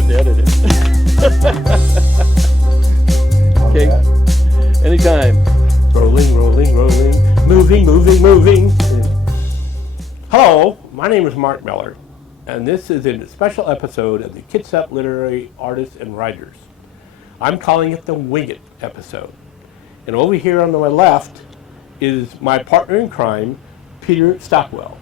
have to edit it. Okay. Anytime. Rolling, rolling, rolling. Moving, moving, moving. Hello, my name is Mark Miller, and this is a special episode of the Kitsap Literary Artists and Writers. I'm calling it the Wing It episode. And over here on my left is my partner in crime, Peter Stockwell.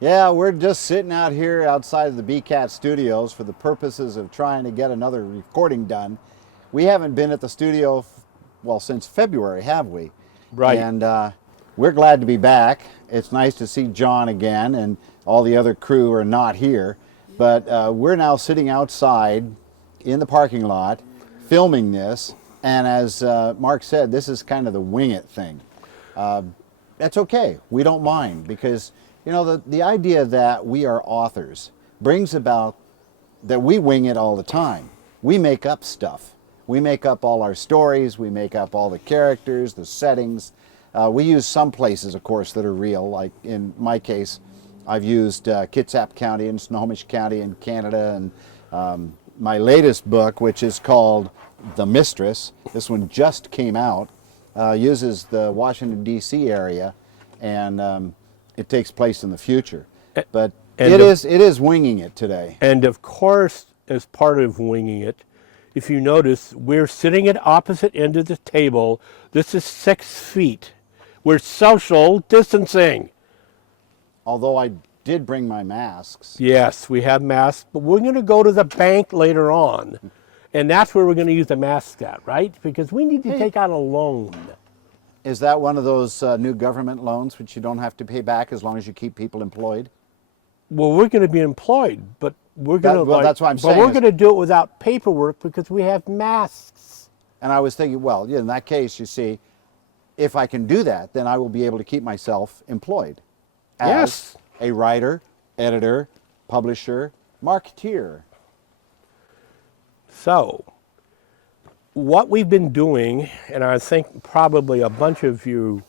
Yeah, we're just sitting out here outside of the BCAT studios for the purposes of trying to get another recording done. We haven't been at the studio, since February, have we? Right. And we're glad to be back. It's nice to see John again, and all the other crew are not here. But we're now sitting outside in the parking lot, filming this. And as Mark said, this is kind of the wing it thing. That's okay. We don't mind, because you know, the idea that we are authors brings about that we wing it all the time. We make up stuff. We make up all our stories. We make up all the characters, the settings. We use some places, of course, that are real. Like in my case, I've used Kitsap County and Snohomish County in Canada. And my latest book, which is called The Mistress, this one just came out, uses the Washington, D.C. area. And it takes place in the future, but it is winging it today. And of course, as part of winging it, if you notice, we're sitting at opposite end of the table. This is 6 feet. We're social distancing. Although I did bring my masks. Yes, we have masks, but we're going to go to the bank later on, and that's where we're going to use the masks at, right? Because we need to take out a loan. Is that one of those new government loans which you don't have to pay back as long as you keep people employed? Well, we're going to be employed, but we're going to that's what I'm saying. But we're going to do it without paperwork because we have masks. And I was thinking, well, in that case, you see, if I can do that, then I will be able to keep myself employed as a writer, editor, publisher, marketeer. So, what we've been doing, and I think probably a bunch of you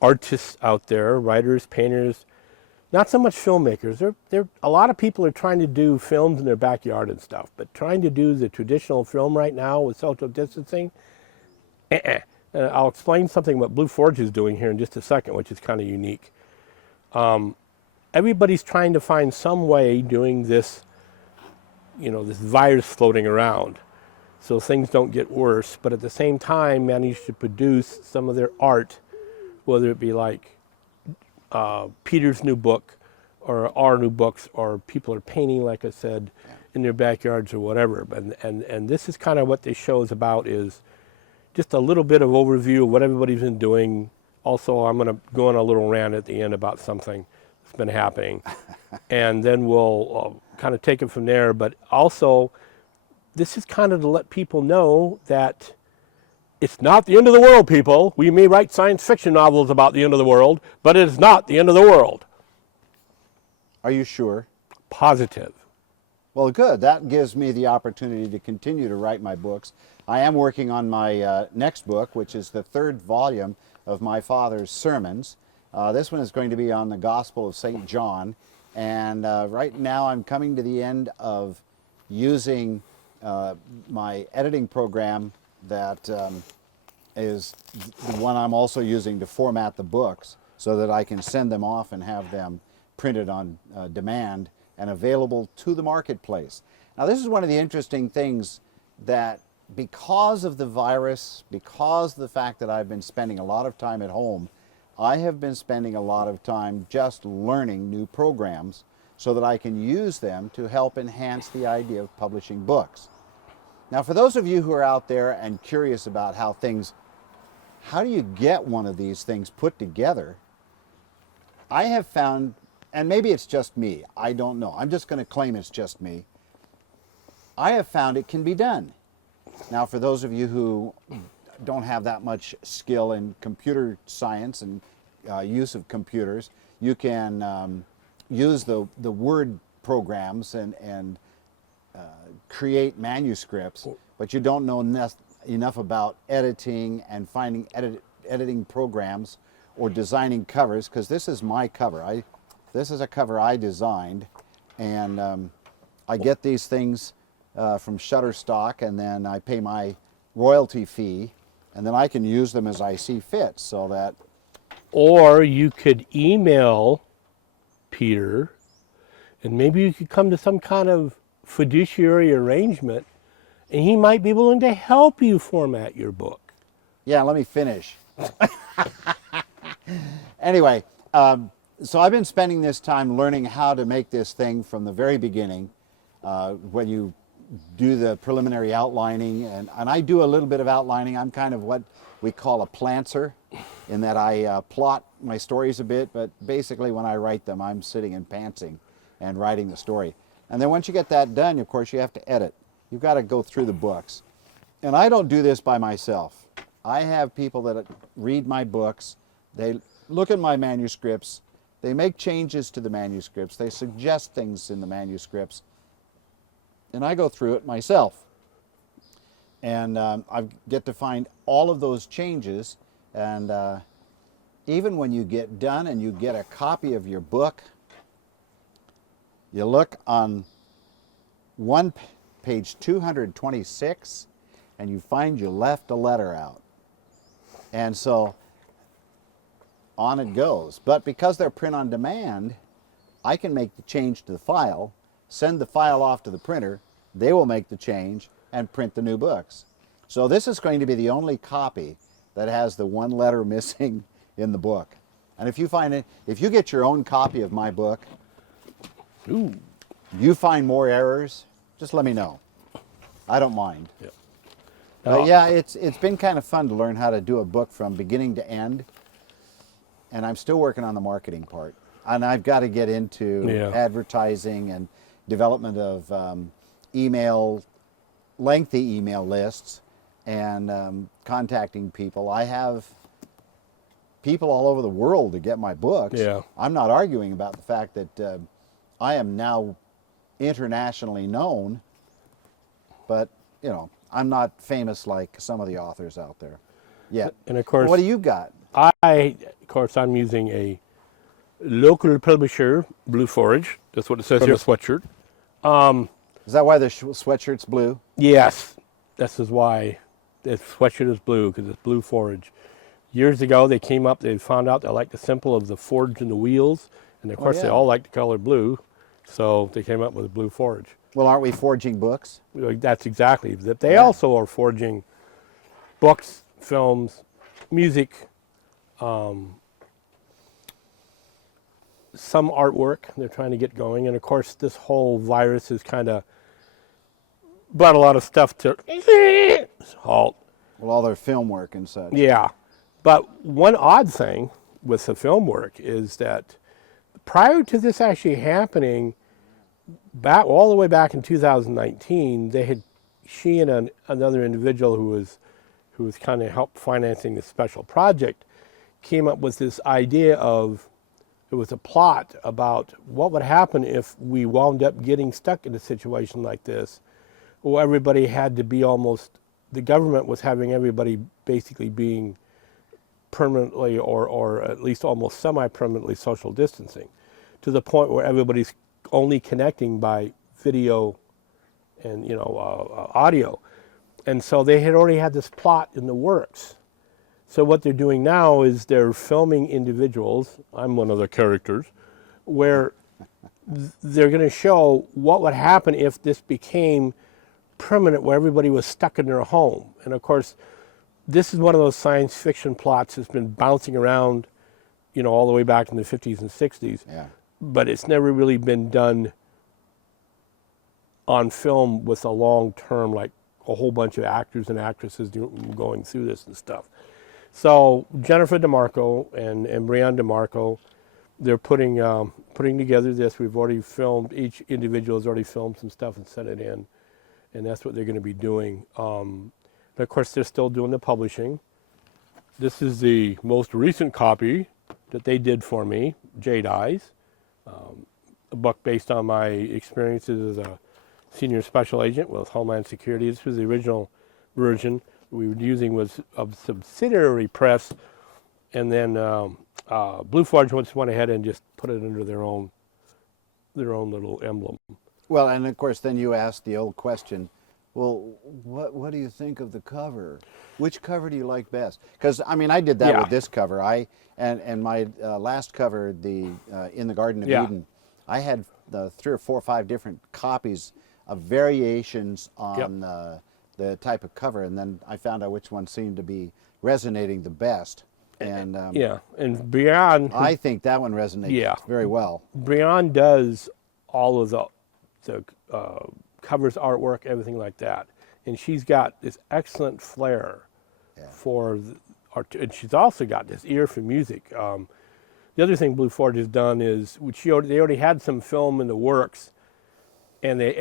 artists out there, writers, painters, not so much filmmakers. A lot of people are trying to do films in their backyard and stuff, but trying to do the traditional film right now with social distancing, I'll explain something what Blue Forge is doing here in just a second, which is kind of unique. Everybody's trying to find some way doing this, this virus floating around, so things don't get worse, but at the same time manage to produce some of their art, whether it be like Peter's new book or our new books, or people are painting, like I said, in their backyards or whatever. And this is kind of what this show is about, is just a little bit of overview of what everybody's been doing. Also, I'm going to go on a little rant at the end about something that's been happening. And then we'll kind of take it from there. But also, this is kind of to let people know that it's not the end of the world, people. We may write science fiction novels about the end of the world, but it is not the end of the world. Are you sure? Positive. Well, good. That gives me the opportunity to continue to write my books. I am working on my next book, which is the 3rd volume of my father's sermons. This one is going to be on the Gospel of St. John. And right now I'm coming to the end of using my editing program that is the one I'm also using to format the books, so that I can send them off and have them printed on demand and available to the marketplace. Now, this is one of the interesting things, that because of the virus, because of the fact that I've been spending a lot of time at home, I have been spending a lot of time just learning new programs so that I can use them to help enhance the idea of publishing books. Now, for those of you who are out there and curious about how do you get one of these things put together? I have found, and maybe it's just me, I don't know, I'm just going to claim it's just me, I have found it can be done. Now, for those of you who don't have that much skill in computer science and use of computers, you can use the Word programs and create manuscripts, but you don't know enough about editing and finding editing programs or designing covers, because this is my cover. This is a cover I designed, and I get these things from Shutterstock, and then I pay my royalty fee, and then I can use them as I see fit. So that, Or you could email Peter, and maybe you could come to some kind of fiduciary arrangement, and he might be willing to help you format your book. yeah, let me finish. Anyway, so I've been spending this time learning how to make this thing from the very beginning. When you do the preliminary outlining, and I do a little bit of outlining. I'm kind of what we call a plantser, in that I plot my stories a bit, but basically when I write them, I'm sitting and pantsing and writing the story. And then once you get that done, of course, you have to edit. You've got to go through the books. And I don't do this by myself. I have people that read my books, they look at my manuscripts, they make changes to the manuscripts, they suggest things in the manuscripts, and I go through it myself. And I get to find all of those changes, and even when you get done and you get a copy of your book, you look on page 226, and you find you left a letter out. And so on it goes. But because they're print on demand, I can make the change to the file, send the file off to the printer, they will make the change and print the new books. So this is going to be the only copy that has the one letter missing in the book. And if you find it, if you get your own copy of my book, Ooh. you find more errors, just let me know. I don't mind. Yep. But yeah, it's been kind of fun to learn how to do a book from beginning to end. And I'm still working on the marketing part. And I've got to get into advertising and development of lengthy email lists, and contacting people. I have people all over the world to get my books. Yeah. I'm not arguing about the fact that I am now internationally known, but you know, I'm not famous like some of the authors out there yet. And of course, what do you got? I'm using a local publisher, Blue Forage. That's what it says here, sweatshirt. Is that why the sweatshirt's blue? Yes, this is why the sweatshirt is blue, because it's Blue Forage. Years ago, they found out they liked the symbol of the forge and the wheels, and of course they all like the color blue, so they came up with Blue Forage. Well, aren't we forging books? That's exactly. They also are forging books, films, music, some artwork they're trying to get going. And of course, this whole virus has kind of brought a lot of stuff to halt. Well, all their film work and such. Yeah. But one odd thing with the film work is that prior to this actually happening, all the way back in 2019, she and another individual who was kind of helped financing this special project came up with this idea of, it was a plot about what would happen if we wound up getting stuck in a situation like this, where everybody had to be the government was having everybody basically being permanently or at least almost semi-permanently social distancing, to the point where everybody's only connecting by video and audio. And so they had already had this plot in the works. So what they're doing now is they're filming individuals, I'm one of the characters, where they're going to show what would happen if this became permanent, where everybody was stuck in their home. And of course, this is one of those science fiction plots that's been bouncing around, all the way back in the 50s and 60s. Yeah. But it's never really been done on film with a long term, like a whole bunch of actors and actresses going through this and stuff. So Jennifer DeMarco and Brianne DeMarco, they're putting together this. We've already filmed, each individual has already filmed some stuff and sent it in, and that's what they're going to be doing. And of course, they're still doing the publishing. This is the most recent copy that they did for me, Jade Eyes, a book based on my experiences as a senior special agent with Homeland Security. This was the original version we were using, was of subsidiary press, and then Blue Forge went ahead and just put it under their own little emblem. Well, and of course, then you ask the old question, well, what do you think of the cover? Which cover do you like best? Because I mean, I did that Yeah. with this cover. And my last cover, the In the Garden of Yeah. Eden, I had 3 or 4 or 5 different copies of variations on the type of cover, and then I found out which one seemed to be resonating the best. And Yeah, and Brianne, I think that one resonates very well. Brianne does all of the covers, artwork, everything like that, and she's got this excellent flair for the art, and she's also got this ear for music. The other thing Blue Forge has done is, they already had some film in the works, and they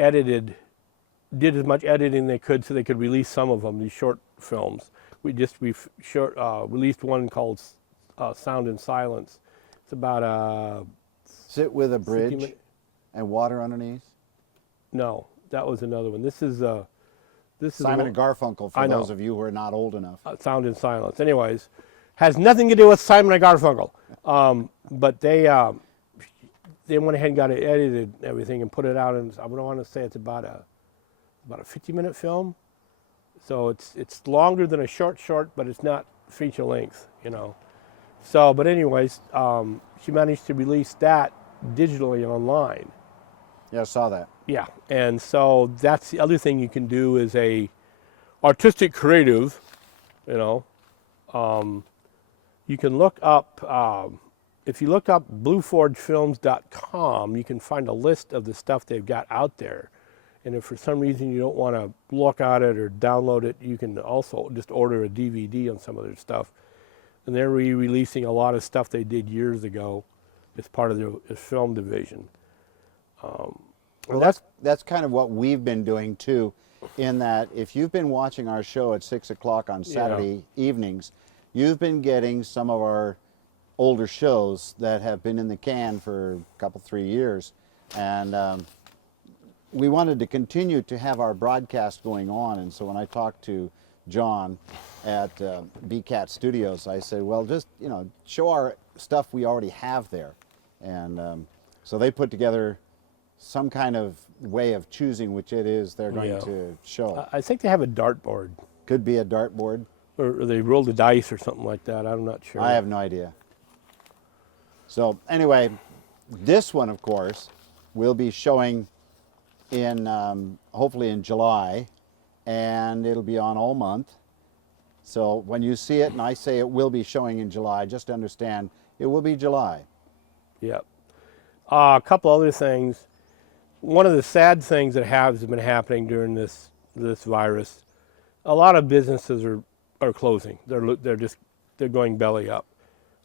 did as much editing they could so they could release some of them, these short films. We released one called Sound and Silence. It's about Sit with a 50 bridge minute. and water underneath. No, that was another one. This is Simon and Garfunkel, for I know. those of you who are not old enough. Sound and Silence. Anyways, has nothing to do with Simon and Garfunkel. But they went ahead and got it edited and everything and put it out, and I would want to say it's about a 50-minute film. So it's longer than a short, but it's not feature length, you know. So, but anyways, she managed to release that digitally online. Yeah, I saw that. Yeah, and so that's the other thing you can do as a artistic creative, you know. You can look up, if you look up blueforgefilms.com, you can find a list of the stuff they've got out there. And if for some reason you don't want to look at it or download it, you can also just order a DVD on some of their stuff. And they're re-releasing a lot of stuff they did years ago as part of their film division. Well, that's kind of what we've been doing too, in that if you've been watching our show at 6 o'clock on Saturday evenings, you've been getting some of our older shows that have been in the can for a couple, 3 years. And we wanted to continue to have our broadcast going on, and so when I talked to John at BCAT Studios, I said, well, just, you know, show our stuff we already have there. And so they put together some kind of way of choosing which it is they're going to show. I think they have a dartboard. Could be a dartboard. Or they roll the dice or something like that. I'm not sure. I have no idea. So anyway, this one, of course, will be showing in hopefully in July, and it'll be on all month. So when you see it and I say it will be showing in July, just understand it will be July. Yep. A couple other things. One of the sad things that has been happening during this virus, a lot of businesses are closing. They're going belly up.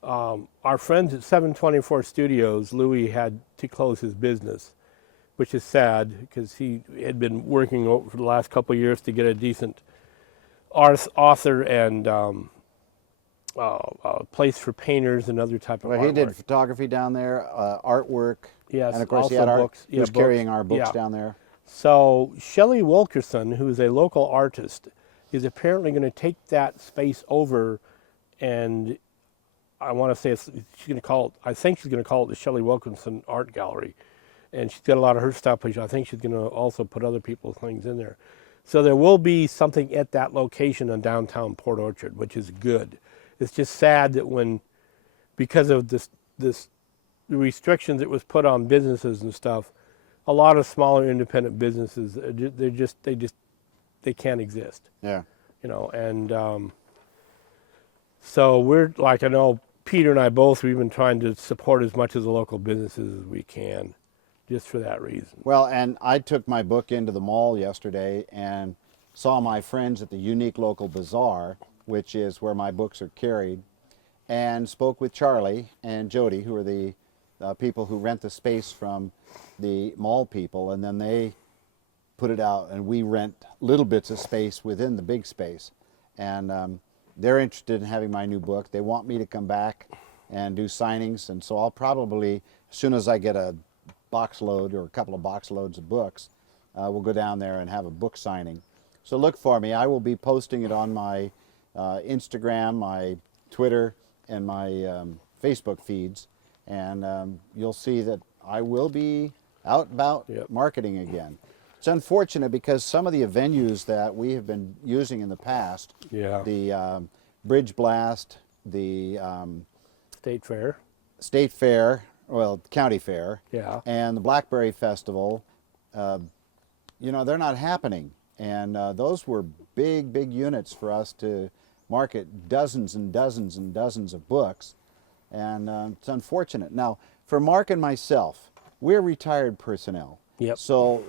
Our friends at 724 Studios, Louis had to close his business, which is sad because he had been working for the last couple of years to get a decent author and place for painters and other type of Well, artwork. he did photography down there, artwork, Yes, and of course he also had books. he was Yeah, carrying books. our books Yeah. down there. So Shelley Wilkerson, who is a local artist, is apparently going to take that space over, and I want to say she's going to call it. I think she's going to call it the Shelley Wilkerson Art Gallery, and she's got a lot of her stuff. But I think she's going to also put other people's things in there. So there will be something at that location in downtown Port Orchard, which is good. It's just sad that because of the restrictions that was put on businesses and stuff, a lot of smaller independent businesses, they can't exist. Yeah. You know, and so we're like, I know Peter and I both, we've been trying to support as much of the local businesses as we can, just for that reason. Well, and I took my book into the mall yesterday and saw my friends at the Unique Local Bazaar, which is where my books are carried, and spoke with Charlie and Jody, who are the people who rent the space from the mall people, and then they put it out, and we rent little bits of space within the big space. And they're interested in having my new book. They want me to come back and do signings, and so I'll probably, as soon as I get a box load or a couple of box loads of books, we'll go down there and have a book signing. So look for me. I will be posting it on my Instagram, my Twitter, and my Facebook feeds, and you'll see that I will be out about Yep. marketing again. It's unfortunate because some of the venues that we have been using in the past, Yeah. the Bridge Blast, the State Fair. State Fair, well, County Fair, Yeah. and the Blackberry Festival, you know, they're not happening. And those were big, big units for us to market dozens and dozens and dozens of books. And it's unfortunate. Now, for Mark and myself, we're retired personnel. Yep. So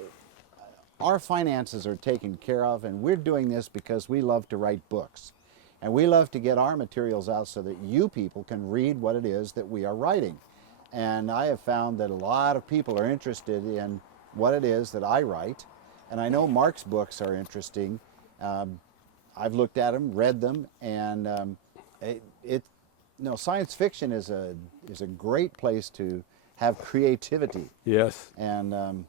our finances are taken care of, and we're doing this because we love to write books. And we love to get our materials out so that you people can read what it is that we are writing. And I have found that a lot of people are interested in what it is that I write. And I know Mark's books are interesting. I've looked at them, read them, and science fiction is a great place to have creativity. Yes. And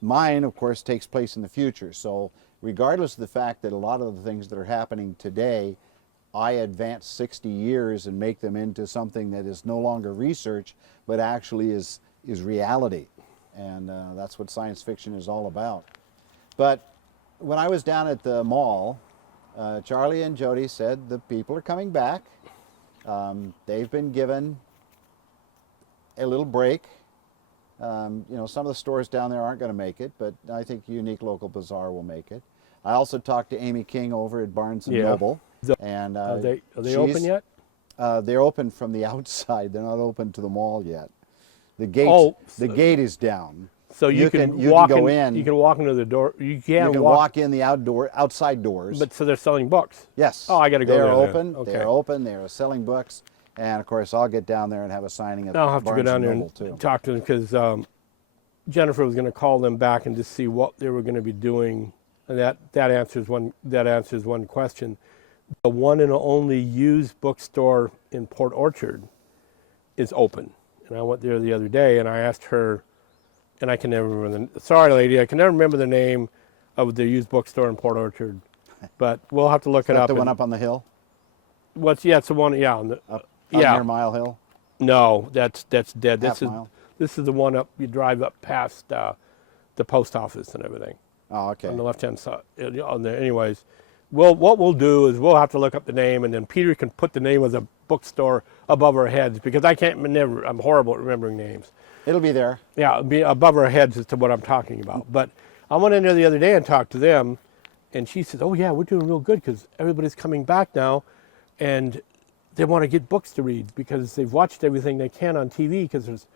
mine, of course, takes place in the future. So regardless of the fact that a lot of the things that are happening today, I advance 60 years and make them into something that is no longer research, but actually is reality. And that's what science fiction is all about. But when I was down at the mall, Charlie and Jody said the people are coming back. They've been given a little break. You know, some of the stores down there aren't going to make it, but I think Unique Local Bazaar will make it. I also talked to Amy King over at Barnes & Noble. And Are they open yet? They're open from the outside. They're not open to the mall yet. The gate, the gate is down. So you can go in. You can walk into the door. You can walk in the outside doors. But so they're selling books. Yes. Oh, I got to go there. They're open. Okay. They're open. They're selling books, and of course I'll get down there and have a signing at I'll have Barnes to go down there Noble and too. talk to them because Jennifer was going to call them back and just see what they were going to be doing, and that answers one question. The one and only used bookstore in Port Orchard is open, and I went there the other day and I asked her. And I can never remember sorry lady, I can never remember the name of the used bookstore in Port Orchard. But we'll have to look it up. The one up on the hill? It's the one, yeah. On the, up near Mile Hill? No, that's dead. Mile? This is the one up, you drive up past the post office and everything. Oh, okay. On the left-hand side. On there. Anyways, what we'll do is we'll have to look up the name, and then Peter can put the name of the bookstore above our heads, because I'm horrible at remembering names. It'll be there. Yeah, it'll be above our heads as to what I'm talking about. But I went in there the other day and talked to them, and she says, oh yeah, we're doing real good because everybody's coming back now, and they want to get books to read because they've watched everything they can on TV because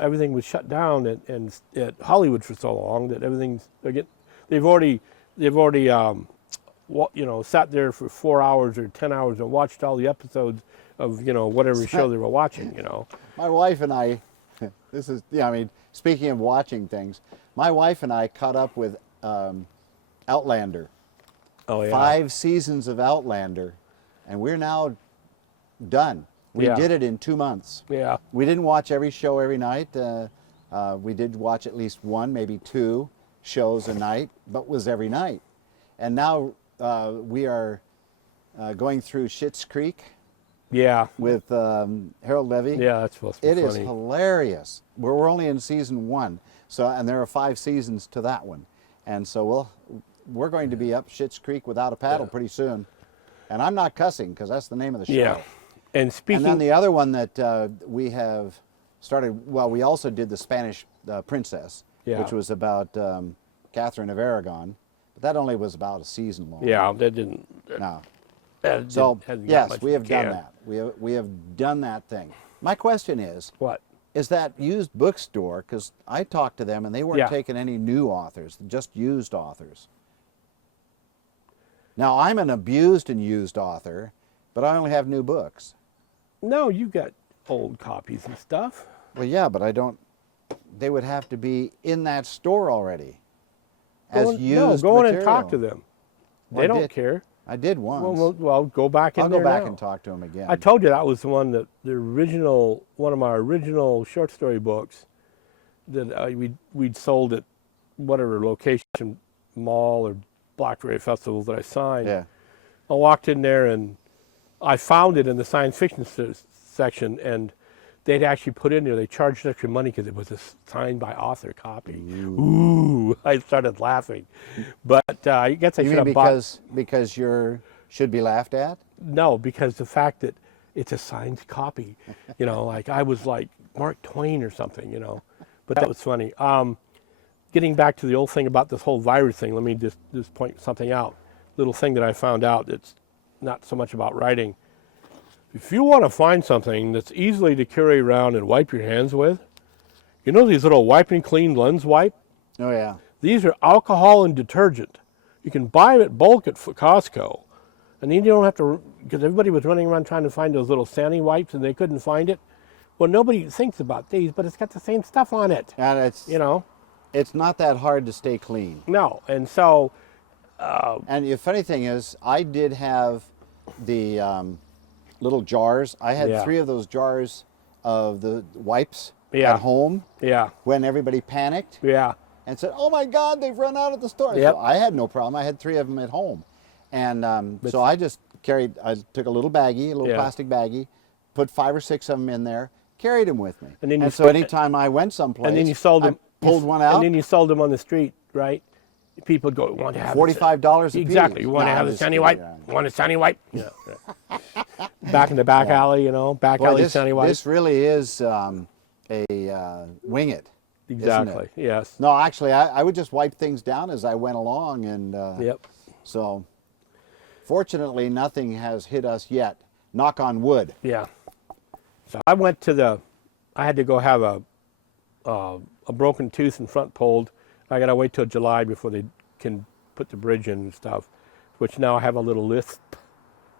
everything was shut down at Hollywood for so long that they've already sat there for 4 hours or 10 hours and watched all the episodes of whatever show they were watching. My wife and I. Speaking of watching things, my wife and I caught up with Outlander. Oh, yeah. 5 seasons of Outlander, and we're now done. We did it in 2 months. Yeah. We didn't watch every show every night. We did watch at least 1, maybe 2 shows a night, but it was every night. And now we are going through Schitt's Creek. Yeah. With Harold Levy. Yeah, that's supposed to be funny. It is hilarious. We're only in season 1, and there are 5 seasons to that one, and so we're going to be up Schitt's Creek without a paddle pretty soon, and I'm not cussing because that's the name of the show. Yeah. And then the other one that we have started. Well, we also did the Spanish Princess, which was about Catherine of Aragon, but that only was about a season long. Yeah, that didn't. No. So yes, we have done that. We have done that thing. My question is, what is that used bookstore? Because I talked to them and they weren't taking any new authors, just used authors. Now I'm an abused and used author, but I only have new books. No, you got old copies and stuff. Well, yeah, but I don't. They would have to be in that store already. Go in and talk to them. They don't care. I did once. Well, go back in there. I'll go back and talk to him again. I told you that was the one that one of my original short story books that we'd sold at whatever location, mall or Blackberry Festival that I signed. Yeah. I walked in there and I found it in the science fiction section, and they'd actually put in there, they charged extra money because it was a signed by author copy. Ooh, I started laughing. But I guess I You should mean have bought. because you're should be laughed at? No, because the fact that it's a signed copy, like I was like Mark Twain or something. But that was funny. Getting back to the old thing about this whole virus thing, let me just point something out. Little thing that I found out that's not so much about writing. If you want to find something that's easily to carry around and wipe your hands with, these little wipe and clean lens wipe? Oh yeah. These are alcohol and detergent. You can buy them at bulk at Costco. And then you don't have to, because everybody was running around trying to find those little Sani wipes and they couldn't find it. Well, nobody thinks about these, but it's got the same stuff on it. And it's not that hard to stay clean. No, and so. And the funny thing is, I did have the little jars. I had 3 of those jars of the wipes at home. Yeah. When everybody panicked. Yeah. And said, "Oh my God, they've run out at the store." Yep. So I had no problem. I had 3 of them at home, and so I just carried. I took a little baggie, a little plastic baggie, put 5 or 6 of them in there, carried them with me. And so anytime I went someplace, and then you sold them, pulled one out, and then you sold them on the street, right? People would go, want to have $45 a piece. Exactly. You want to have a Sani wipe? Want a Sani wipe? Yeah. Back in the back alley, alley Sani wipe. This really is a wing it. Exactly. Yes. No, actually, I would just wipe things down as I went along, and so fortunately, nothing has hit us yet. Knock on wood. Yeah. So I went I had to go have a broken tooth and front pulled. I got to wait till July before they can put the bridge in and stuff, which now I have a little lisp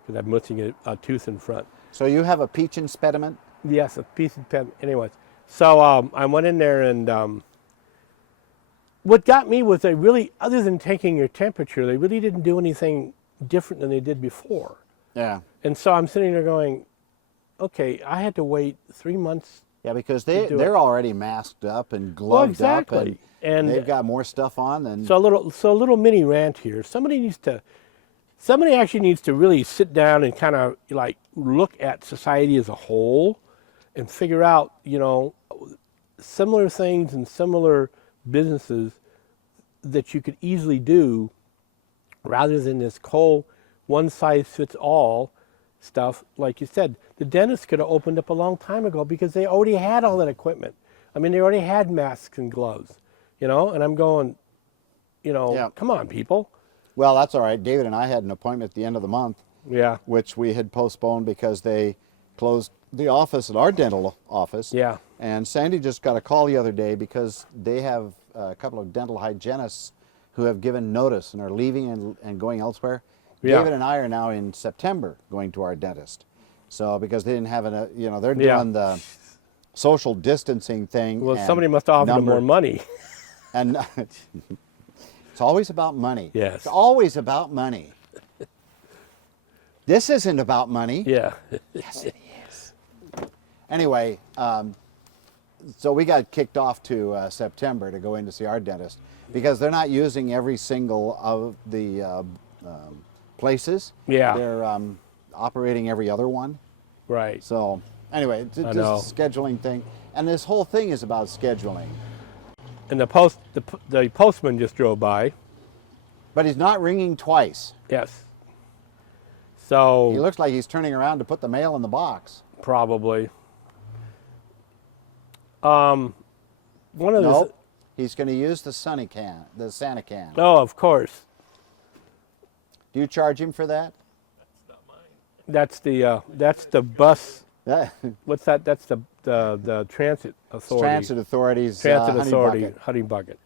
because I'm missing a tooth in front. So you have a peach impediment? Yes, a piece of pen. Anyways, so I went in there, and what got me was they really, other than taking your temperature, they really didn't do anything different than they did before. Yeah. And so I'm sitting there going, okay, I had to wait 3 months. Yeah, because they're already masked up and gloved up, and they've got more stuff on than. So a little mini rant here. Somebody actually needs to really sit down and kind of like look at society as a whole, and figure out similar things and similar businesses that you could easily do, rather than this whole one size fits all stuff. Like you said, the dentist could have opened up a long time ago because they already had all that equipment. I mean, they already had masks and gloves, and I'm going, come on, people. Well, that's all right. David and I had an appointment at the end of the month, which we had postponed because they closed the office at our dental office. Yeah. And Sandy just got a call the other day because they have a couple of dental hygienists who have given notice and are leaving and going elsewhere. Yeah. David and I are now in September going to our dentist. So because they didn't have they're doing the social distancing thing. Well, somebody must have offered them more money. And it's always about money. Yes. It's always about money. This isn't about money. Yeah. Yes, it is. Anyway, so we got kicked off to September to go in to see our dentist because they're not using every single of the places. Yeah. They're operating every other one. Right. So anyway, it's just a scheduling thing. And this whole thing is about scheduling. And the postman just drove by. But he's not ringing twice. Yes. So he looks like he's turning around to put the mail in the box. Probably. He's going to use the Santa can. Oh, of course. Do you charge him for that? That's the bus. Yeah. What's that? That's the transit authority. Transit authorities. Honey bucket.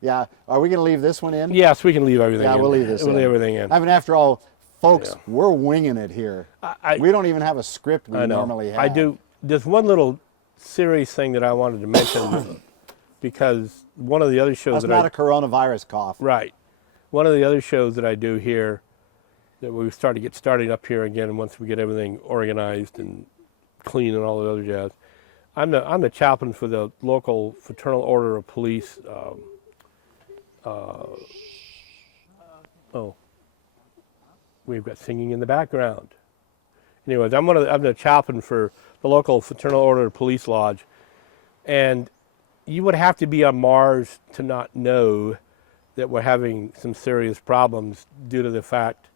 Yeah. Are we going to leave this one in? Yes, we can leave everything in. Yeah, we'll leave this in. We'll leave everything in. I mean, after all, folks, we're winging it here. We don't even have a script we normally have. I do. There's one little serious thing that I wanted to mention because one of the other shows That's not a coronavirus cough. Right. One of the other shows that I do here that we start to get started up here again once we get everything organized and clean and all the other jazz. I'm the chaplain for the local Fraternal Order of Police. We've got singing in the background. anyways, I'm the chaplain for the local Fraternal Order Police Lodge, and you would have to be on Mars to not know that we're having some serious problems due to the fact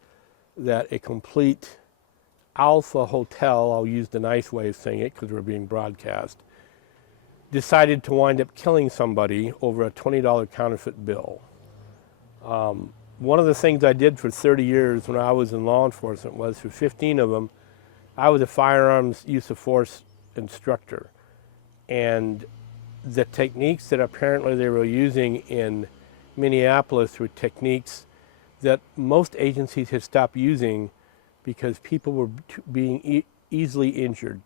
that a complete alpha hotel, I'll use the nice way of saying it because we're being broadcast, decided to wind up killing somebody over a $20 counterfeit bill. One of the things I did for 30 years when I was in law enforcement was, for 15 of them, I was a firearms use of force instructor. And the techniques that apparently they were using in Minneapolis were techniques that most agencies had stopped using because people were being easily injured.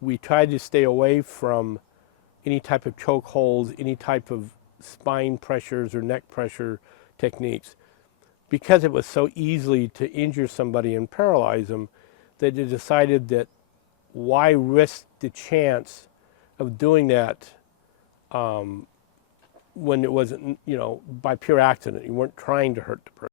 We tried to stay away from any type of choke holds, any type of spine pressures or neck pressure techniques, because it was so easily to injure somebody and paralyze them, that they decided that why risk the chance of doing that when it wasn't, by pure accident. You weren't trying to hurt the person.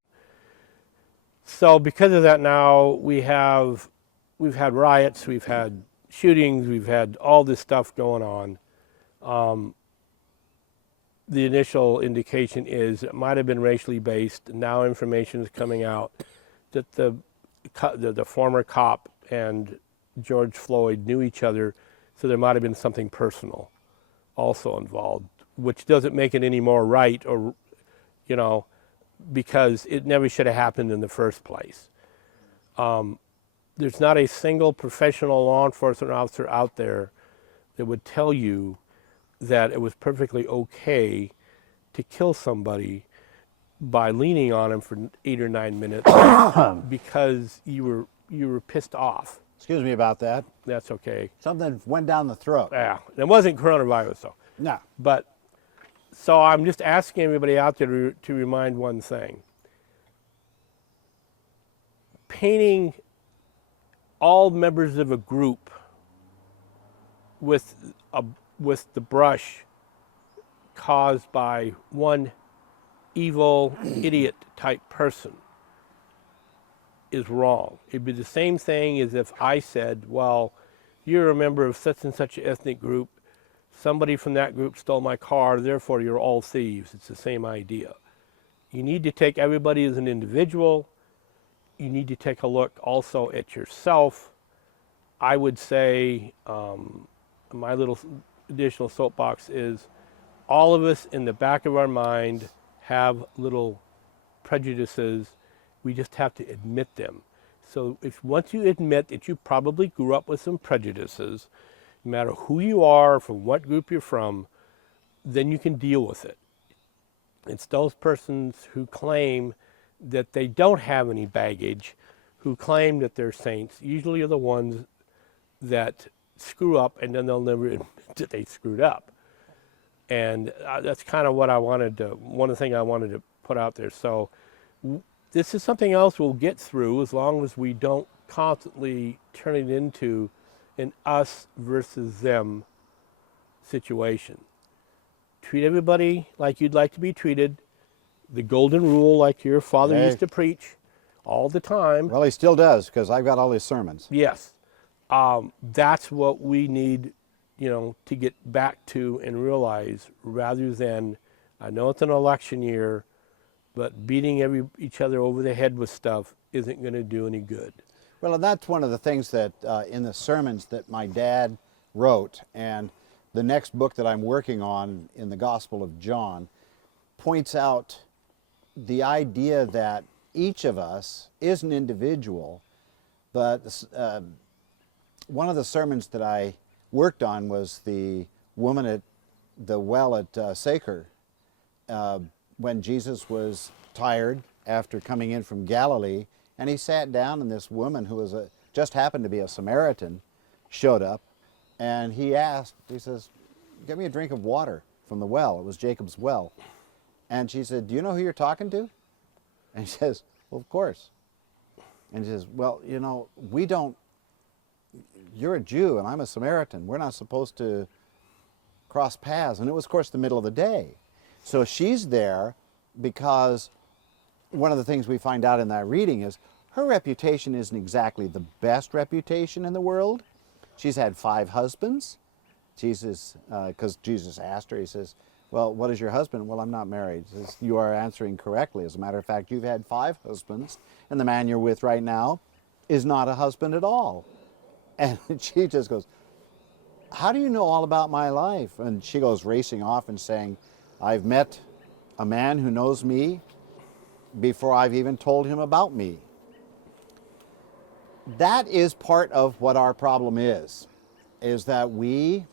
So because of that, now we've had riots, we've had shootings, we've had all this stuff going on. The initial indication is it might have been racially based. Now information is coming out that the former cop and George Floyd knew each other, so there might have been something personal also involved, which doesn't make it any more right, or because it never should have happened in the first place. There's not a single professional law enforcement officer out there that would tell you that it was perfectly okay to kill somebody by leaning on him for 8 or 9 minutes because you were pissed off. Excuse me about that. That's okay. Something went down the throat. Yeah, it wasn't coronavirus though. No. But so I'm just asking everybody out there to remind one thing. Painting all members of a group with the brush caused by one evil idiot type person is wrong. It'd be the same thing as if I said, well, you're a member of such and such an ethnic group, somebody from that group stole my car, therefore you're all thieves. It's the same idea. You need to take everybody as an individual. You need to take a look also at yourself. I would say my little additional soapbox is all of us in the back of our mind have little prejudices. We just have to admit them. So once you admit that you probably grew up with some prejudices, no matter who you are, from what group you're from, then you can deal with it. It's those persons who claim that they don't have any baggage, who claim that they're saints, usually are the ones that screw up, and then they'll never admit that they screwed up. And that's kind of what one of the things I wanted to put out there. So this is something else we'll get through as long as we don't constantly turn it into an us versus them situation. Treat everybody like you'd like to be treated. The golden rule, like your father used to preach all the time. Well, he still does, because I've got all his sermons. Yes. That's what we need, to get back to and realize, rather than, I know it's an election year, but beating each other over the head with stuff isn't going to do any good. Well, and that's one of the things that in the sermons that my dad wrote, and the next book that I'm working on in the Gospel of John points out the idea that each of us is an individual, but one of the sermons that I worked on was the woman at the well at Sychar, when Jesus was tired after coming in from Galilee, and he sat down, and this woman who was just happened to be a Samaritan showed up, and he says, "Get me a drink of water from the well." It was Jacob's well. And she said, "Do you know who you're talking to?" And he says, "Well, of course." And he says, "Well, we don't, you're a Jew and I'm a Samaritan. We're not supposed to cross paths." And it was, of course, the middle of the day. So she's there because one of the things we find out in that reading is her reputation isn't exactly the best reputation in the world. She's had 5 husbands. Jesus, because Jesus asked her, he says, well, what is your husband? Well, I'm not married. He says, you are answering correctly. As a matter of fact, you've had 5 husbands, and the man you're with right now is not a husband at all. And she just goes, how do you know all about my life? And she goes racing off and saying, I've met a man who knows me before I've even told him about me. That is part of what our problem is that we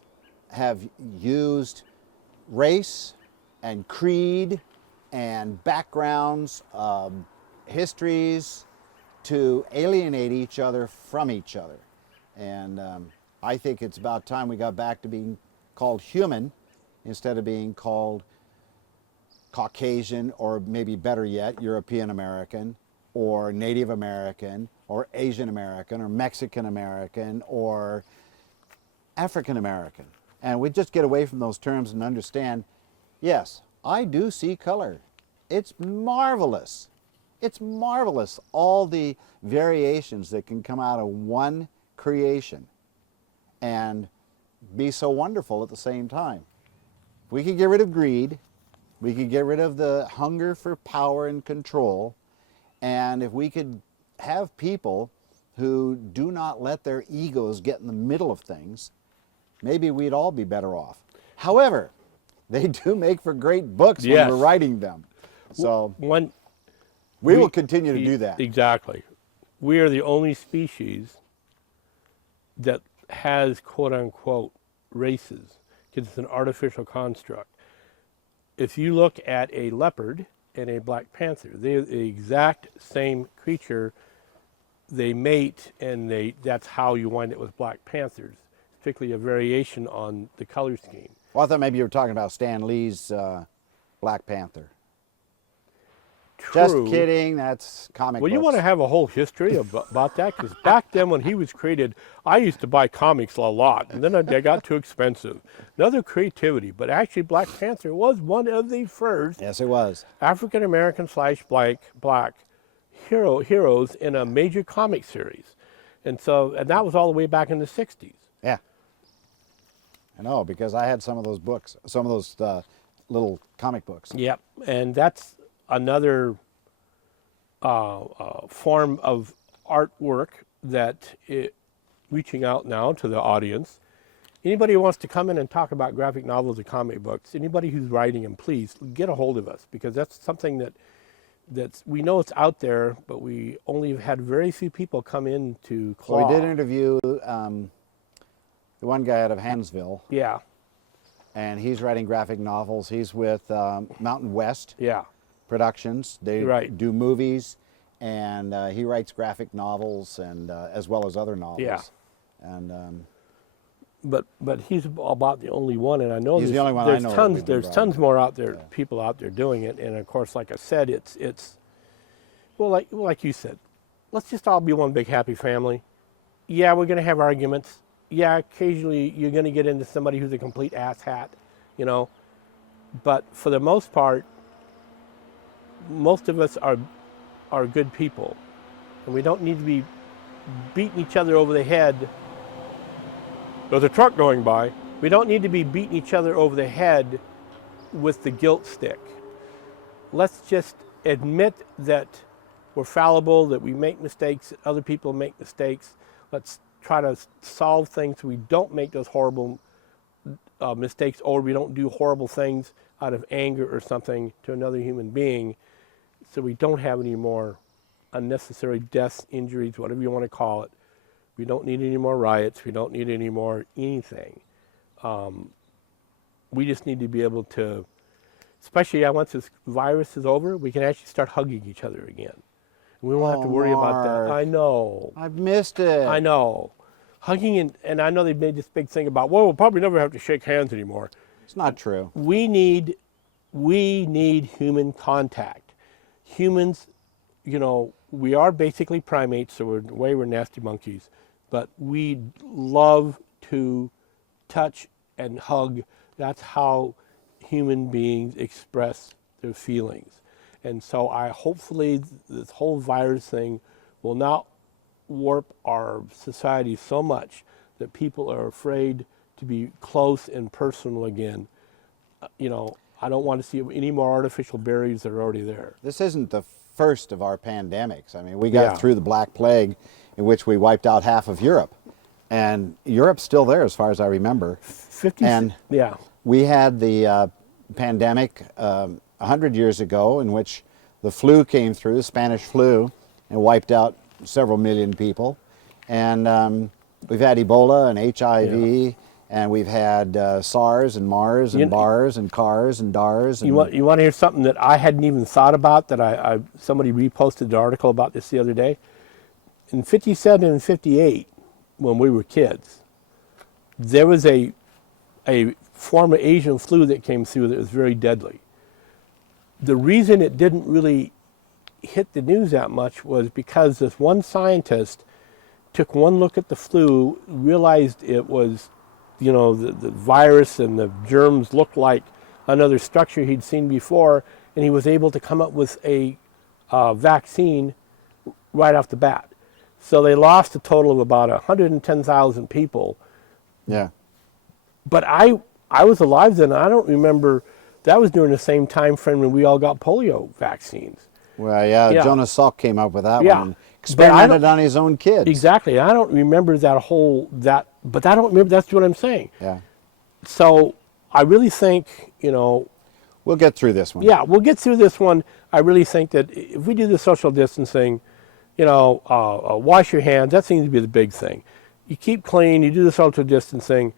have used race and creed and backgrounds, histories to alienate each other from each other. And I think it's about time we got back to being called human instead of being called Caucasian, or maybe better yet, European American, or Native American, or Asian American, or Mexican American, or African American. And we just get away from those terms and understand, yes, I do see color. It's marvelous. It's marvelous, all the variations that can come out of one creation and be so wonderful at the same time. If we could get rid of greed, we could get rid of the hunger for power and control, and if we could have people who do not let their egos get in the middle of things, maybe we'd all be better off. However, they do make for great books when we're writing them. So we will continue to do that. Exactly. We are the only species that has quote-unquote races, because it's an artificial construct. If you look at a leopard and a black panther, they're the exact same creature. They mate, and that's how you wind up with black panthers, particularly a variation on the color scheme. Well, I thought maybe you were talking about Stan Lee's Black Panther. True. Just kidding, that's comic books. Well, you want to have a whole history about that? Because back then when he was created, I used to buy comics a lot, and then they got too expensive. Another creativity, but actually Black Panther was one of the first Yes, it was. African-American / black heroes in a major comic series. And that was all the way back in the 60s. Yeah. I know, because I had some of those books, some of those little comic books. Yep, and that's another form of artwork that reaching out now to the audience. Anybody who wants to come in and talk about graphic novels or comic books, anybody who's writing them, please get a hold of us, because that's something that's we know it's out there, but we only have had very few people come in to claw. Well, we did interview the one guy out of Hansville. Yeah. And he's writing graphic novels. He's with Mountain West. Yeah. Productions. They Right. do movies, and he writes graphic novels and as well as other novels. Yeah. And but he's about the only one, and I know he's the only one I know that we do there's write. tons more out there, people out there doing it, and of course, like I said, it's like you said, let's just all be one big happy family. Yeah, we're gonna have arguments. Yeah, occasionally you're gonna get into somebody who's a complete asshat, you know, but for the most part, most of us are good people, and we don't need to be beating each other over the head. There's a truck going by. We don't need to be beating each other over the head with the guilt stick. Let's just admit that we're fallible, that we make mistakes, that other people make mistakes. Let's try to solve things so we don't make those horrible mistakes, or we don't do horrible things out of anger or something to another human being, so we don't have any more unnecessary deaths, injuries, whatever you want to call it. We don't need any more riots. We don't need any more anything. We just need to be able to, especially once this virus is over, we can actually start hugging each other again. We won't have to worry about that. I know. I've missed it. I know. Hugging, and I know they've made this big thing about, well, we'll probably never have to shake hands anymore. It's not true. We need human contact. Humans, you know, we are basically primates, so we're nasty monkeys, but we love to touch and hug. That's how human beings express their feelings. And so hopefully this whole virus thing will now warp our society so much that people are afraid to be close and personal again. I don't want to see any more artificial barriers that are already there. This isn't the first of our pandemics. I mean, we got Yeah. through the Black Plague, in which we wiped out half of Europe. And Europe's still there as far as I remember. 50, And yeah. we had the pandemic 100 years ago, in which the flu came through, the Spanish flu, and wiped out several million people. And we've had Ebola and HIV, and we've had SARS and MARS and BARS and CARS and DARS. And You want to hear something that I hadn't even thought about, that somebody reposted an article about this the other day? In 57 and 58, when we were kids, there was a form of Asian flu that came through that was very deadly. The reason it didn't really hit the news that much was because this one scientist took one look at the flu, realized it was, the virus and the germs looked like another structure he'd seen before, and he was able to come up with a vaccine right off the bat. So they lost a total of about 110,000 people. yeah. But I was alive then. I don't remember. That was during the same time frame when we all got polio vaccines. Well, yeah, Yeah. Jonas Salk came up with that Yeah. one. And But I experimented on his own kids. Exactly. I don't remember but I don't remember. That's what I'm saying. Yeah. So I really think, We'll get through this one. yeah, we'll get through this one. I really think that if we do the social distancing, wash your hands, that seems to be the big thing. You keep clean, you do the social distancing.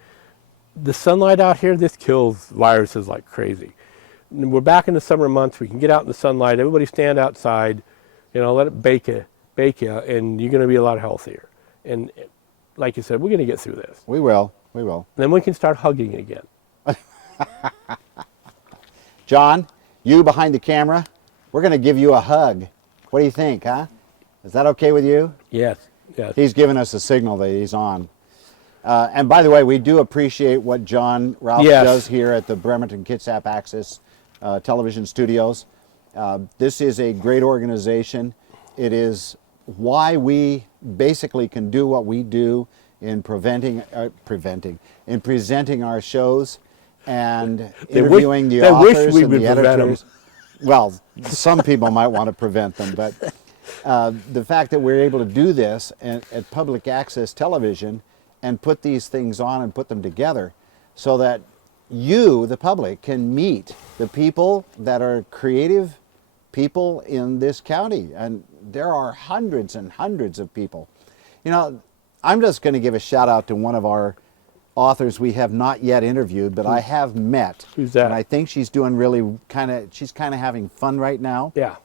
The sunlight out here, this kills viruses like crazy. And we're back in the summer months. We can get out in the sunlight. Everybody stand outside, let it bake you, and you're going to be a lot healthier. And like you said, we're going to get through this. We will. We will. Then we can start hugging again. John, you behind the camera, we're going to give you a hug. What do you think, huh? Is that okay with you? Yes, yes. He's given us a signal that he's on. And by the way, we do appreciate what John Ralph Yes. does here at the Bremerton Kitsap Access television studios. This is a great organization. It is why we basically can do what we do in presenting our shows and interviewing the they wish authors we and would the prevent 'em. editors. Well, some people might want to prevent them, but the fact that we're able to do this at public access television and put these things on and put them together so that you, the public, can meet the people that are creative people in this county. And there are hundreds and hundreds of people. I'm just going to give a shout out to one of our authors we have not yet interviewed, but I have met. Who's that? And I think she's doing she's kind of having fun right now. Yeah.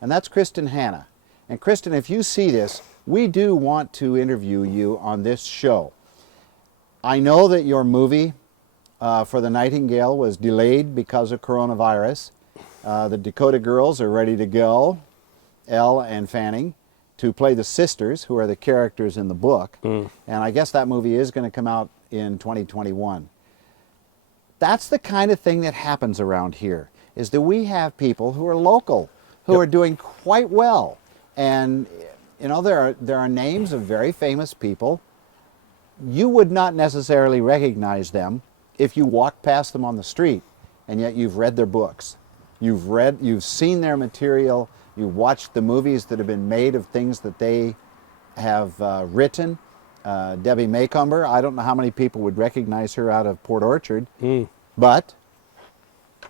And that's Kristen Hanna. And Kristen, if you see this, we do want to interview you on this show. I know that your movie for The Nightingale was delayed because of coronavirus. The Dakota girls are ready to go, Elle and Fanning, to play the sisters, who are the characters in the book. And I guess that movie is going to come out in 2021. That's the kind of thing that happens around here, is that we have people who are local, who are doing quite well. And there are names of very famous people. You would not necessarily recognize them if you walked past them on the street, and yet you've read their books. You've seen their material, you've watched the movies that have been made of things that they have written. Debbie Maycomber, I don't know how many people would recognize her out of Port Orchard, but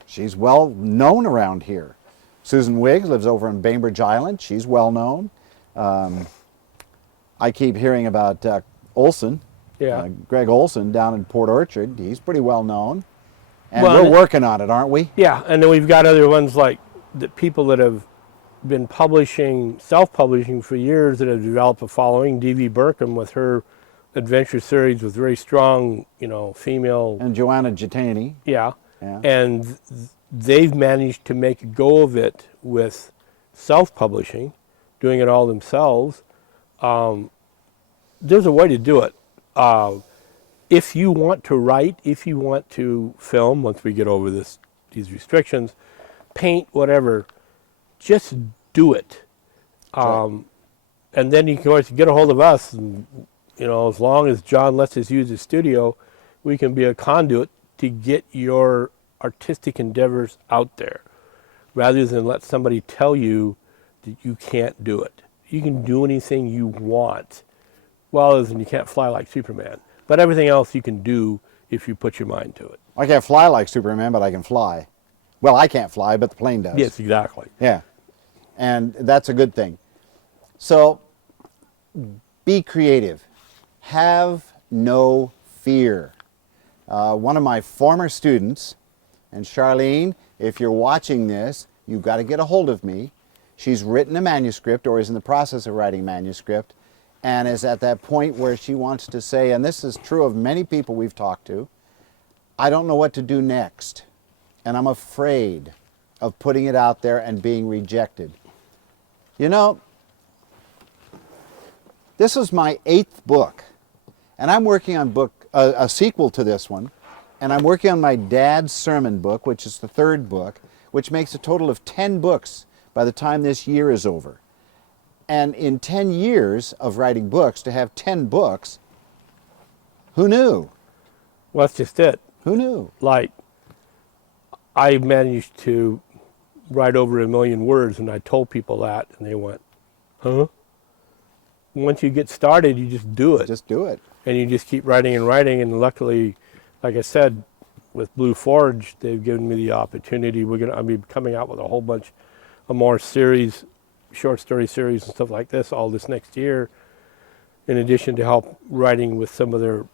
she's well known around here. Susan Wiggs lives over in Bainbridge Island. She's well known. I keep hearing about Olson, Greg Olson down in Port Orchard. He's pretty well known. And we're working on it, aren't we? Yeah, and then we've got other ones like the people that have been publishing, self-publishing for years, that have developed a following. D.V. Burkham with her adventure series with very strong, female. And Joanna Jatani. Yeah. And they've managed to make a go of it with self-publishing, doing it all themselves. There's a way to do it. If you want to write, if you want to film, once we get over these restrictions, paint, whatever, just do it. Right. And then you can always get a hold of us, and as long as John lets us use his studio, we can be a conduit to get your artistic endeavors out there, rather than let somebody tell you that you can't do it. You can do anything you want. Well, other than you can't fly like Superman, but everything else you can do if you put your mind to it. I can't fly like Superman, but I can fly. Well, I can't fly, but the plane does. Yes, exactly. Yeah, and that's a good thing. So, be creative. Have no fear. One of my former students, and Charlene, if you're watching this, you've got to get a hold of me. She's written a manuscript, or is in the process of writing a manuscript, and is at that point where she wants to say, and this is true of many people we've talked to, I don't know what to do next, and I'm afraid of putting it out there and being rejected. You know, this is my 8th book, and I'm working on a sequel to this one, and I'm working on my dad's sermon book, which is the 3rd book, which makes a total of 10 books by the time this year is over. And in 10 years of writing books, to have 10 books, who knew? Well, that's just it. Who knew? Like, I managed to write over 1 million words, and I told people that, and they went, huh? Once you get started, you just do it. Just do it. And you just keep writing and writing, and luckily, like I said, with Blue Forge, they've given me the opportunity. I'll be coming out with a whole bunch of more series, short story series and stuff like this all this next year, in addition to help writing with some of their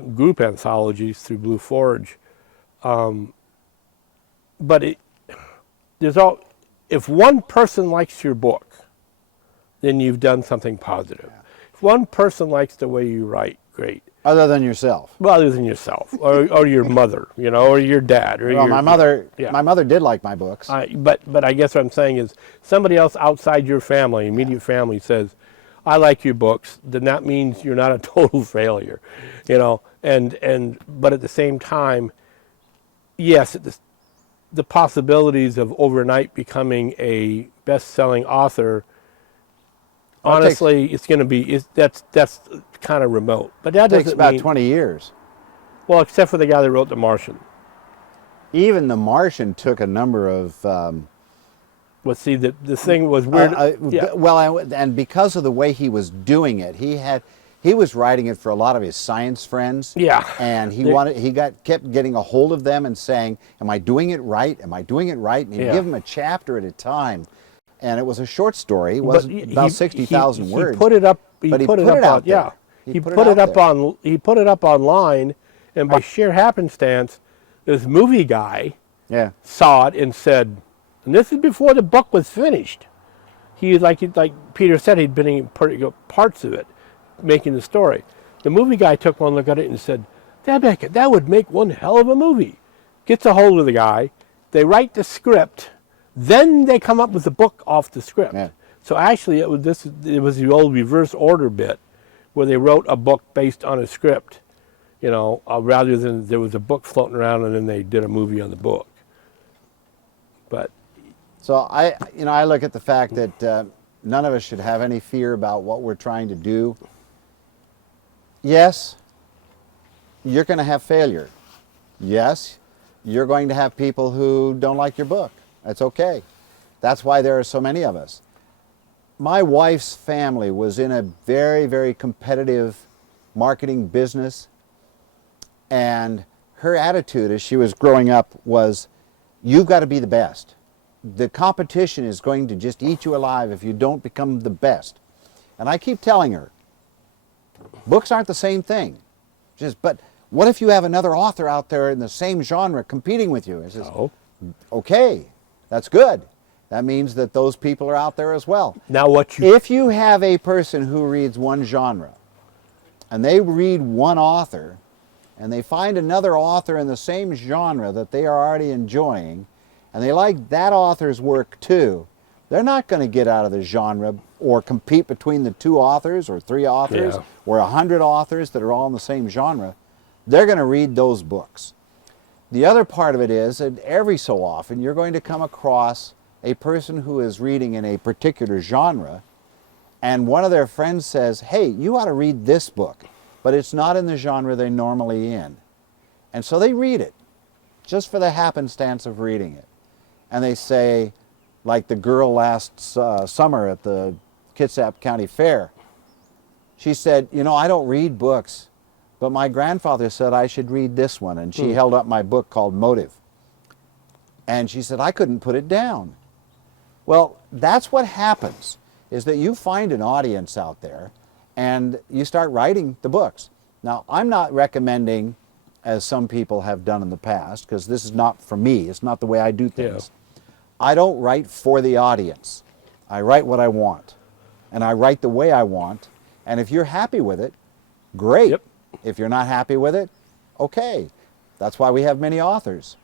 group anthologies through Blue Forge. But if one person likes your book, then you've done something positive. Yeah. If one person likes the way you write, great. Other than yourself. Well, other than yourself, or your mother, or your dad, or well, my mother did like my books. But I guess what I'm saying is, somebody else outside your family, immediate family, says, "I like your books," then that means you're not a total failure, But at the same time, yes, the possibilities of overnight becoming a best-selling author. Honestly, it's going to be that's kind of remote, but that takes doesn't about mean, 20 years. Well, except for the guy that wrote The Martian. Even The Martian took a number of. Well, see, the thing was weird. Well, and because of the way he was doing it, he was writing it for a lot of his science friends. Yeah. And kept getting a hold of them and saying, "Am I doing it right? Am I doing it right?" And he'd give them a chapter at a time. And it was a short story. It was about 60,000 words. He put it up. He put it out there. Yeah. He put it up online, and by sheer happenstance, this movie guy saw it and said, and this is before the book was finished. He like Peter said, he'd been in parts of it, making the story. The movie guy took one look at it and said, that would make one hell of a movie. Gets a hold of the guy. They write the script. Then they come up with the book off the script. Yeah. So actually, it was the old reverse order bit, where they wrote a book based on a script, rather than there was a book floating around and then they did a movie on the book. But so I look at the fact that none of us should have any fear about what we're trying to do. Yes, you're going to have failure. Yes, you're going to have people who don't like your book. That's okay. That's why there are so many of us. My wife's family was in a very, very competitive marketing business, and her attitude as she was growing up was, you've got to be the best. The competition is going to just eat you alive if you don't become the best. And I keep telling her, books aren't the same thing. But what if you have another author out there in the same genre competing with you? I says, okay. That's good. That means that those people are out there as well. Now if you have a person who reads one genre, and they read one author, and they find another author in the same genre that they are already enjoying, and they like that author's work too, they're not going to get out of the genre or compete between the 2 authors or 3 authors or 100 authors that are all in the same genre. They're going to read those books. The other part of it is that every so often you're going to come across a person who is reading in a particular genre, and one of their friends says, hey, you ought to read this book, but it's not in the genre they're normally in. And so they read it, just for the happenstance of reading it. And they say, like the girl last summer at the Kitsap County Fair, she said, you know, I don't read books, but my grandfather said I should read this one. And she held up my book called Motive. And she said, I couldn't put it down. Well, that's what happens, is that you find an audience out there and you start writing the books. Now, I'm not recommending, as some people have done in the past, because this is not for me, it's not the way I do things. Yeah. I don't write for the audience. I write what I want, and I write the way I want, and if you're happy with it, great. Yep. If you're not happy with it, okay. That's why we have many authors.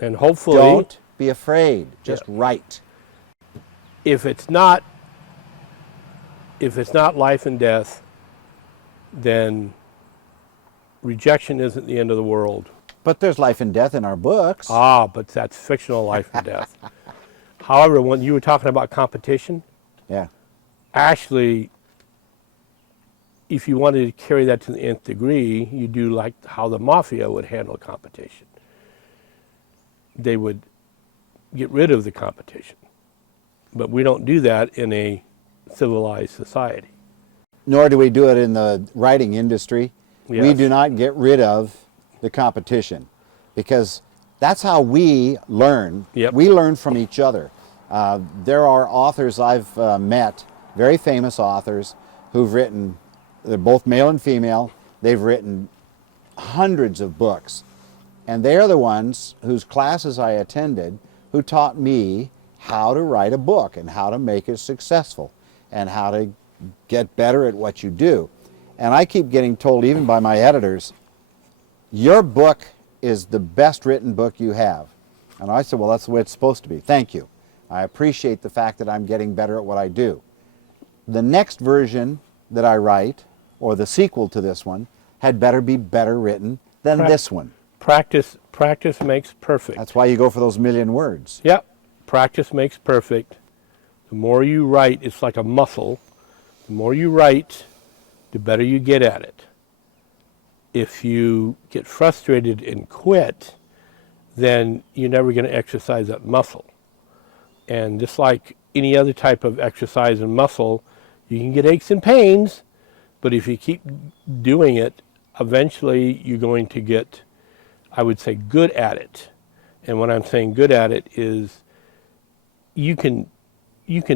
And hopefully, Don't be afraid, just write. if it's not life and death, then rejection isn't the end of the world. But there's life and death in our books. But that's fictional life and death. However, when you were talking about competition, Yeah. actually, if you wanted to carry that to the nth degree, you do like how the mafia would handle competition. They would get rid of the competition. But we don't do that in a civilized society. Nor do we do it in the writing industry. We Yes. do not get rid of the competition, because that's how we learn. Yep. We learn from each other. There are authors I've met, very famous authors, who've written, they're both male and female, they've written hundreds of books. And they're the ones whose classes I attended who taught me how to write a book and how to make it successful and how to get better at what you do. And I keep getting told, even by my editors, your book is the best written book you have. And I said, well, that's the way it's supposed to be. Thank you. I appreciate the fact that I'm getting better at what I do. The next version that I write, or the sequel to this one, had better be better written than this one. Practice makes perfect. That's why you go for those 1,000,000 words. Yep. Practice makes perfect. The more you write, it's like a muscle. The more you write, the better you get at it. If you get frustrated and quit, then you're never going to exercise that muscle. And just like any other type of exercise and muscle, you can get aches and pains, but if you keep doing it, eventually you're going to get, I would say, good at it. And when I'm saying good at it is you can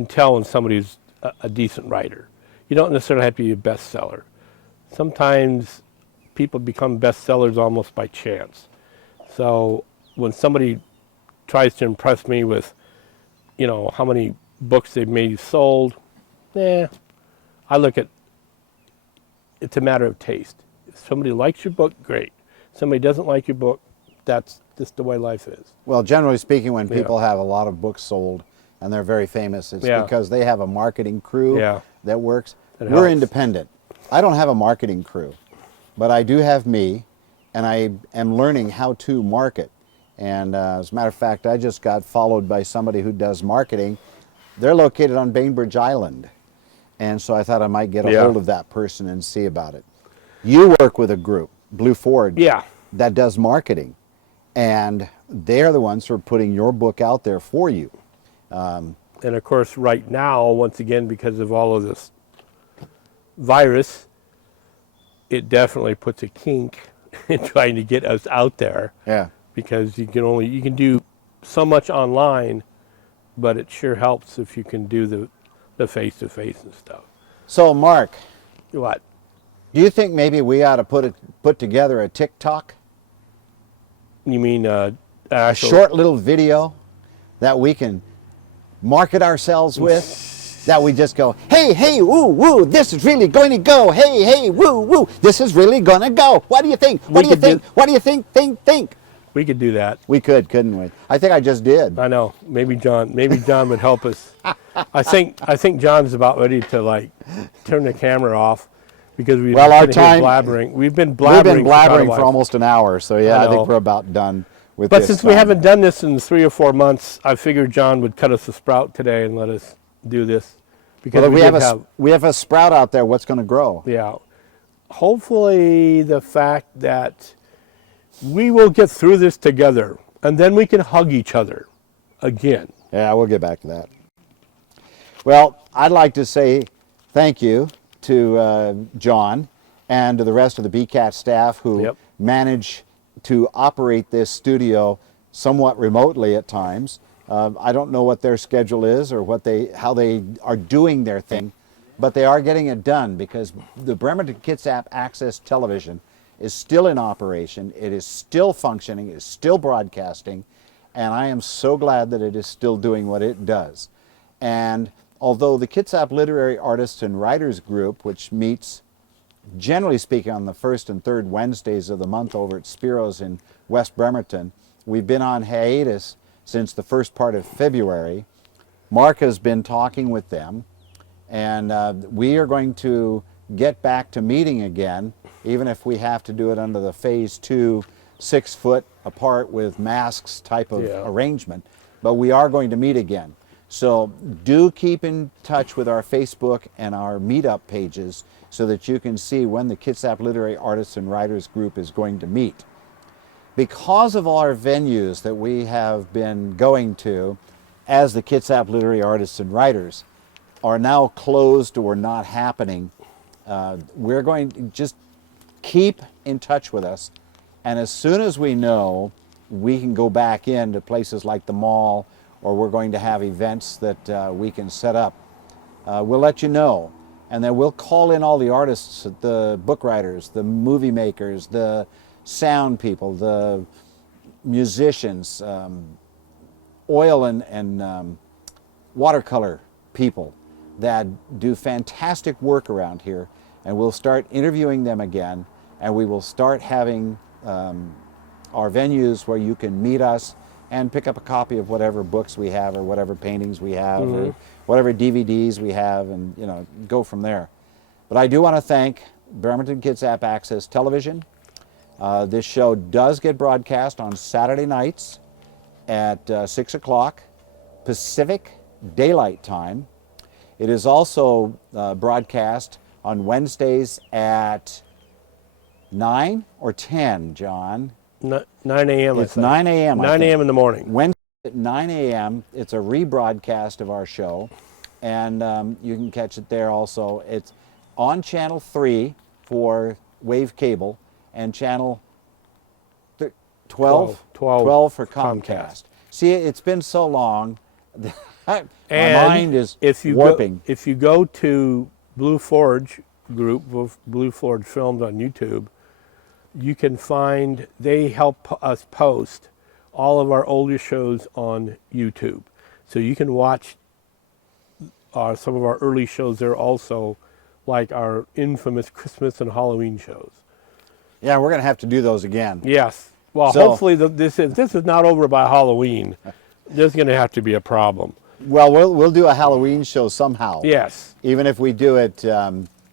tell when somebody's a decent writer. You don't necessarily have to be a bestseller. Sometimes people become bestsellers almost by chance. So when somebody tries to impress me with, you know, how many books they've maybe sold, I look at, it's a matter of taste. If somebody likes your book, great. Somebody doesn't like your book, that's just the way life is. Well, generally speaking, when people have a lot of books sold and they're very famous, it's because they have a marketing crew that works. We're independent. I don't have a marketing crew, but I do have me, and I am learning how to market. And as a matter of fact, I just got followed by somebody who does marketing. They're located on Bainbridge Island. And so I thought I might get a hold of that person and see about it. You work with a group, Blue Forge, that does marketing. And they're the ones who are putting your book out there for you. And of course, right now, once again, because of all of this virus, it definitely puts a kink in trying to get us out there. Yeah. Because you can do so much online, but it sure helps if you can do the face-to-face and stuff. So, Mark, What? do you think maybe we ought to put together a TikTok? You mean A short little video that we can market ourselves with? That we just go, hey, hey, woo, woo, this is really going to go. Hey, hey, woo, woo, this is really going to go. What do you think? What do you think? What do you think? Think. We could do that. We could, couldn't we? I think I just did. I know. Maybe John would help us. I think John's about ready to like turn the camera off because we've been blabbering. We've been blabbering for almost an hour, so I think we're about done with this. But since we haven't done this in 3 or 4 months, I figured John would cut us a sprout today and let us do this Because Well, we if did have, we have a sprout out there, what's going to grow? yeah. Hopefully the fact that we will get through this together, and then we can hug each other again. Yeah, we'll get back to that. Well, I'd like to say thank you to John and to the rest of the BCAT staff who Yep. manage to operate this studio somewhat remotely at times. I don't know what their schedule is or how they are doing their thing, but they are getting it done because the Bremerton Kitsap Access Television is still in operation. It is still functioning. It is still broadcasting. And I am so glad that it is still doing what it does. And although the Kitsap Literary Artists and Writers Group, which meets, generally speaking, on the first and third Wednesdays of the month over at Spiro's in West Bremerton, we've been on hiatus since the first part of February. Mark has been talking with them, and we are going to get back to meeting again, even if we have to do it under the Phase 2 6 foot apart with masks type of arrangement, but we are going to meet again. So do keep in touch with our Facebook and our meetup pages so that you can see when the Kitsap Literary Artists and Writers Group is going to meet. Because of all our venues that we have been going to as the Kitsap Literary Artists and Writers are now closed or not happening, we're going to just keep in touch with us. And as soon as we know, we can go back into places like the mall, or we're going to have events that we can set up. We'll let you know. And then we'll call in all the artists, the book writers, the movie makers, the sound people, the musicians, oil and watercolor people that do fantastic work around here. And we'll start interviewing them again, and we will start having our venues where you can meet us and pick up a copy of whatever books we have or whatever paintings we have or whatever DVDs we have, and go from there. But I do want to thank Bremerton Kitsap Access Television. This show does get broadcast on Saturday nights at 6 o'clock Pacific Daylight Time. It is also broadcast on Wednesdays at 9 or 10, John? 9 a.m. It's 9 a.m. 9 a.m. in the morning. Wednesday at 9 a.m. It's a rebroadcast of our show, and you can catch it there also. It's on Channel 3 for Wave Cable and Channel 12 for Comcast. See, it's been so long. My mind is warping. If you go to Blue Forge group, Blue Forge Films on YouTube, you can find, they help us post all of our older shows on YouTube. So you can watch some of our early shows there also, like our infamous Christmas and Halloween shows. Yeah, we're going to have to do those again. Yes. Well, hopefully this is not over by Halloween. There's going to have to be a problem. Well, we'll do a Halloween show somehow. Yes. Even if we do it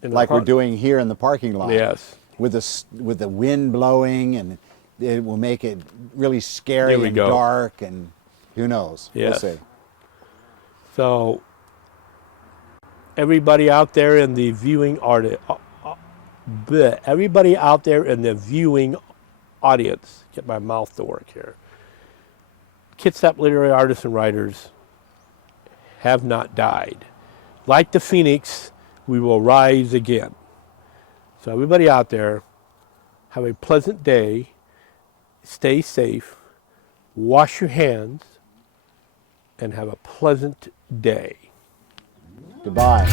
like we're doing here in the parking lot. Yes. With the wind blowing, and it will make it really scary and dark, and who knows? Yes. We'll see. So everybody out there in the viewing audience, get my mouth to work here. Kitsap Literary Artists and Writers have not died. Like the phoenix, we will rise again. So everybody out there, have a pleasant day, stay safe, wash your hands, and have a pleasant day. Goodbye.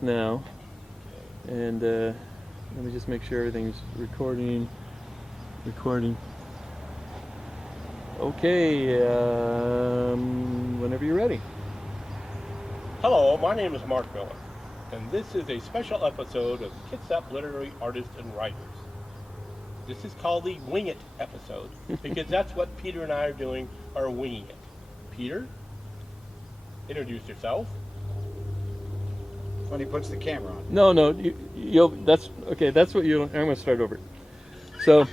now, and let me just make sure everything's recording. Okay, whenever you're ready. Hello, my name is Mark Miller, and this is a special episode of Kitsap Literary Artists and Writers. This is called the Wing It episode, because that's what Peter and I are doing, are winging it. Peter, introduce yourself. When he puts the camera on. No, you'll. That's okay. That's what you. I'm going to start over. So,